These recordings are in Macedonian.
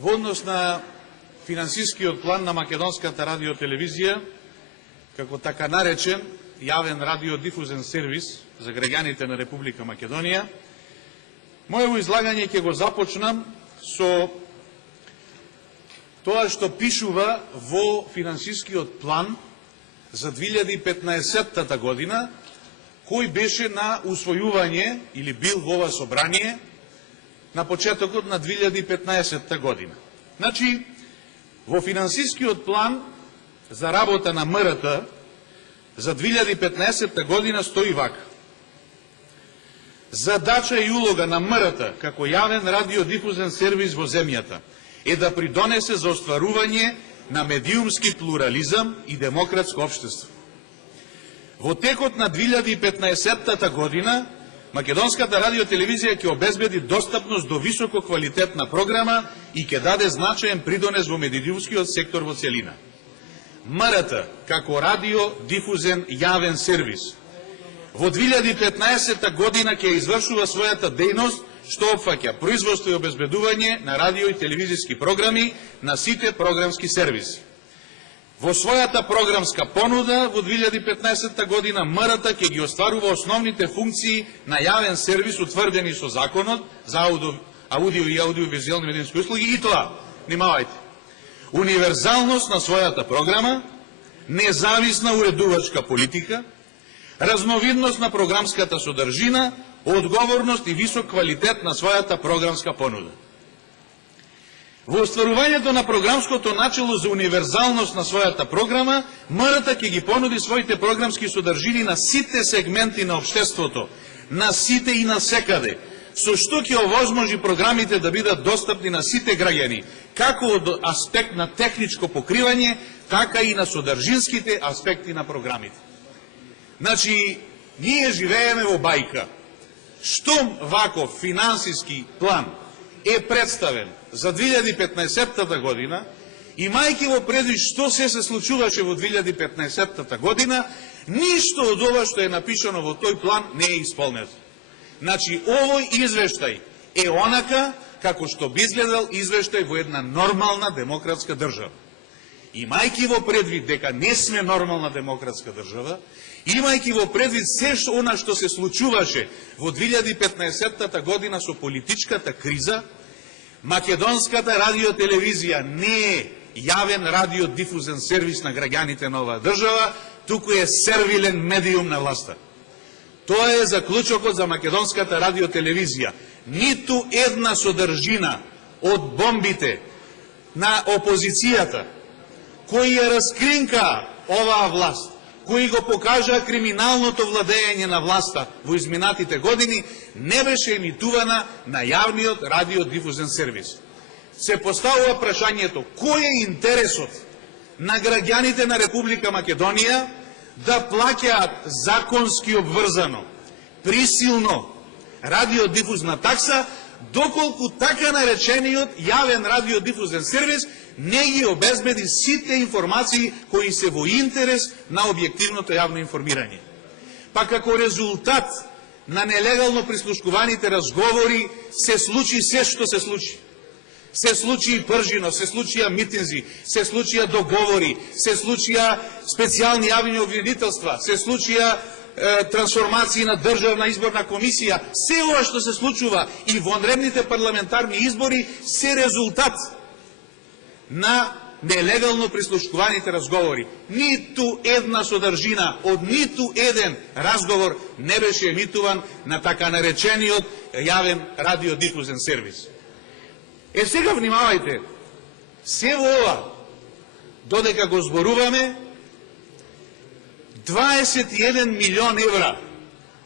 Во однос на финансискиот план на Македонската радиотелевизија, како така наречен јавен радиодифузен сервис за граѓаните на Република Македонија, моето излагање ќе го започнам со тоа што пишува во финансискиот план за 2015 година, кој беше на усвојување или бил во ова собрание на почетокот на 2015 година. Значи, во финансискиот план за работа на МРТ за 2015 година стои вака: задача и улога на МРТ како јавен радиодифузен сервис во земјата е да придонесе за остварување на медиумски плурализам и демократско општество. Во текот на 2015 година Македонската радиотелевизија ќе обезбеди достапност до високо квалитетна програма и ќе даде значаен придонес во медиумскиот сектор во целина. МРТ како радиодифузен јавен сервис во 2015 година ќе извршува својата дејност, што опфаќа производство и обезбедување на радио и телевизиски програми на сите програмски сервиси. Во својата програмска понуда во 2015 година МРТ ќе ги остварува основните функции на јавен сервис утврдени со Законот за аудио и аудиовизуелни медиумски услуги, и тоа, внимавајте, универзалност на својата програма, независна уредувачка политика, разновидност на програмската содржина, одговорност и висок квалитет на својата програмска понуда. Во остварувањето на програмското начело за универзалност на својата програма, МРТ ќе ги понуди своите програмски содржини на сите сегменти на општеството, на сите и на секаде, со што ќе овозможи програмите да бидат достапни на сите граѓани, како од аспект на техничко покривање, така и на содржинските аспекти на програмите. Значи, ние живееме во бајка. Штом ваков финансиски план е представен за 2015 година, имајќи во предвид што се случуваше во 2015 година, ништо од ова што е напишано во тој план не е исполнето. Значи, овој извештај е онака како што би изгледал извештај во една нормална демократска држава. Имајќи во предвид дека не сме нормална демократска држава, имајќи во предвид се она што се случуваше во 2015 година со политичката криза, Македонската радиотелевизија не е јавен радиодифузен сервис на граѓаните на оваа држава, туку е сервилен медиум на власта. Тоа е заклучокот за Македонската радиотелевизија. Ниту една содржина од бомбите на опозицијата, кои ја раскринка оваа власт, кои го покажаа криминалното владење на власта во изминатите години, не беше емитувана на јавниот радиодифузен сервис. Се поставува прашањето: кој е интересот на граѓаните на Република Македонија да плаќаат законски обврзано, присилно радиодифузна такса, доколку така наречениот јавен радиодифузен сервис не ги обезбеди сите информации кои се во интерес на објективното јавно информирање. Па како резултат на нелегално прислушкуваните разговори се случи се што се случи. Се случи и пржино, се случија митинзи, се случија договори, се случија специјални јавни обвинителства, се случија трансформации на државна изборна комисија. Се ова што се случува и вонредните парламентарни избори се резултат на нелегално прислушкуваните разговори. Ниту една содржина од ниту еден разговор не беше емитуван на така наречениот јавен радиодифузен сервис. Сега внимавајте, се во ова, додека го зборуваме, 21 милион евра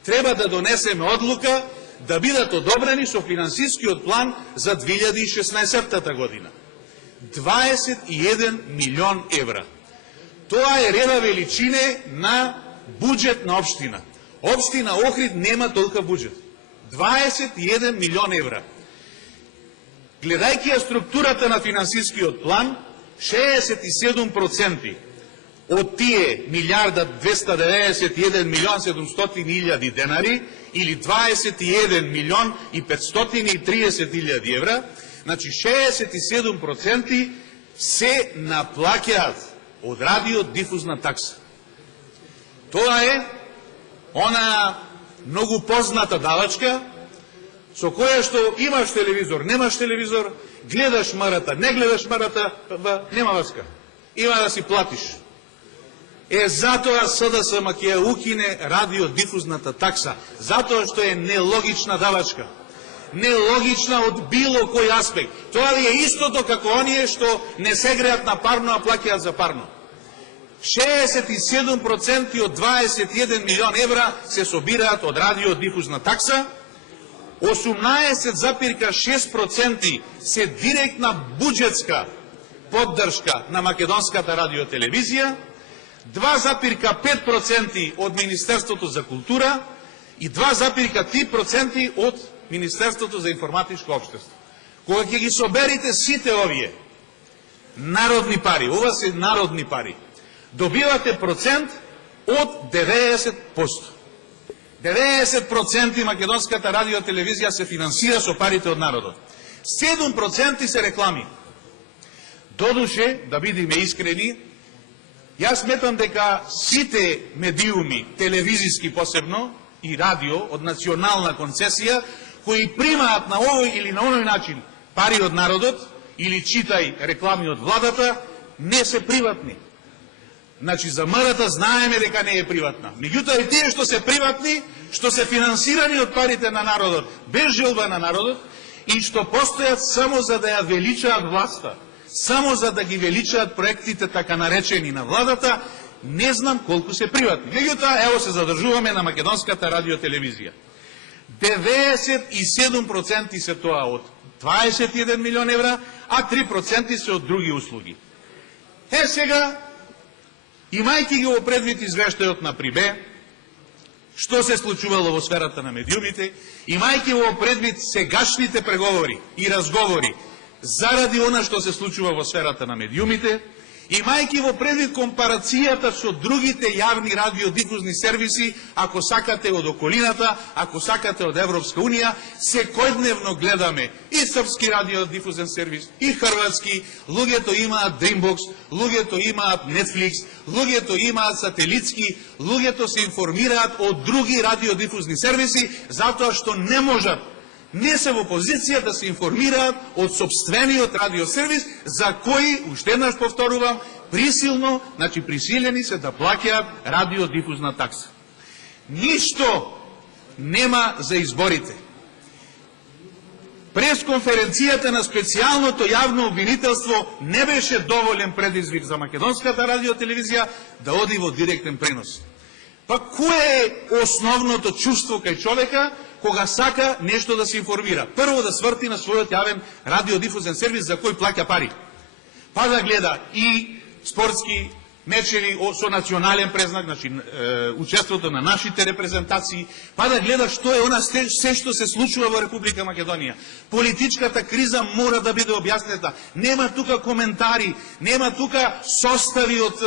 треба да донесеме одлука да бидат одобрени со финансискиот план за 2016 година. 21 милион евра. Тоа е реда величине на буџет на општина. Општина Охрид нема толка буџет. 21 милион евра. Гледајќи ја структурата на финансискиот план, 67% од тие 1.291 милион 700 илјади денари или 21 милион и 530 илјади евра Значи 67% се наплаќаат од радиодифузна такса. Тоа е она многу позната давачка, со која што имаш телевизор, немаш телевизор, гледаш МРТ, не гледаш МРТ, нема врска. Има да си платиш. Затоа СДСМ ќе ја укине радиодифузната такса, затоа што е нелогична давачка. Нелогична од било кој аспект. Тоа е истото како оние што не се греат на парно, а плаќаат за парно. 67% од 21 милион евра се собираат од радиодифузна такса, 18,6% се директна буџетска поддршка на македонската радиотелевизија, 2,5% од Министерството за култура и 2,3% од Министерството за информатичко општество. Кога ќе ги соберите сите овие народни пари, ова се народни пари, добивате процент од 90%. 90% македонската радиотелевизија се финансира со парите од народот. 7% се реклами. Додуше, да бидеме искрени, јас сметам дека сите медиуми, телевизиски посебно, и радио, од национална концесија, кои примаат на овој или на оној начин пари од народот, или читај реклами од владата, не се приватни. Значи, за МРТ знаеме дека не е приватна. Меѓутоа и тие што се приватни, што се финансирани од парите на народот, без желба на народот, и што постојат само за да ја величаат власта, само за да ги величаат проектите така наречени на владата, не знам колку се приватни. Меѓутоа, ево се задржуваме на македонската радиотелевизија. 97% се тоа од 21 милион евра, а 3% се од други услуги. Сега, имајќи ги во предвид извештајот на Прибе, што се случувало во сферата на медиумите, имајќи во предвид сегашните преговори и разговори заради она што се случува во сферата на медиумите, имајќи во предвид компарацијата со другите јавни радиодифузни сервиси, ако сакате од околината, ако сакате од Европска Унија, секојдневно гледаме и српски радиодифузен сервис, и хрватски, луѓето имаат Dreambox, луѓето имаат Netflix, луѓето имаат сателитски, луѓето се информираат од други радиодифузни сервиси, затоа што не можат, не се во позиција да се информираат од собствениот радиосервис, за кои, уште еднаш повторувам, присилно, значи присилени се да плаќаат радиодифузна такса. Ништо нема за изборите. Пресконференцијата на специјалното јавно обвинителство не беше доволен предизвик за македонската радиотелевизија да оди во директен пренос. Па кое е основното чувство кај човека кога сака нешто да се информира? Прво да сврти на својот јавен радиодифузен сервис за кој плаќа пари. Па да гледа и спортски мечеви со национален презнак, значи учеството на нашите репрезентации, па да гледа што е она се што се случува во Република Македонија. Политичката криза мора да биде објаснета. Нема тука коментари, нема тука состави од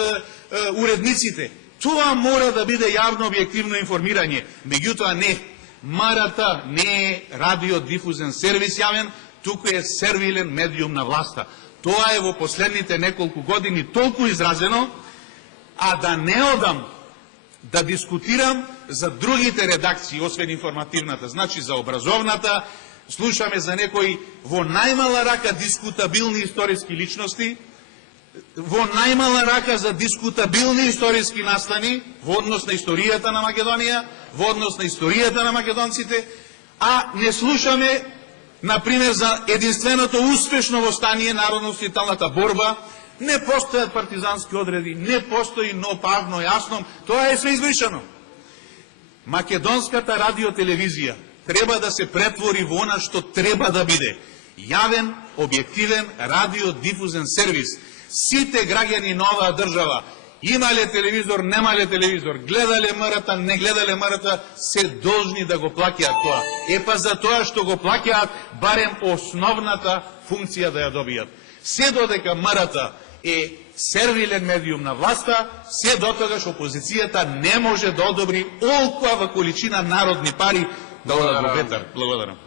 уредниците. Тоа мора да биде јавно објективно информирање. Меѓутоа не. МРТ не е радиодифузен сервис јавен, туку е сервилен медиум на власта. Тоа е во последните неколку години толку изразено, а да не одам да дискутирам за другите редакции, освен информативната, значи за образовната, слушаме за некои во најмала рака дискутабилни историски личности, во најмала рака за дискутабилни историски настани во однос на историјата на Македонија, во однос на историјата на македонците, а не слушаме, например, за единственото успешно востание, народно-освободителната борба. Не постојат партизански одреди, не постои павно јасно, тоа е све извршено. Македонската радиотелевизија треба да се претвори во она што треба да биде. Јавен, објективен радиодифузен сервис. Сите граѓани на оваа држава, имале телевизор, немале телевизор, гледале МРТ, не гледале МРТ, се должни да го плаќаат тоа. Епа за тоа што го плаќаат, барем основната функција да ја добијат. Се додека МРТ е сервилен медиум на власта, се дотогаш опозицијата не може да одобри олкова количина народни пари да одат во ветар. Благодарам.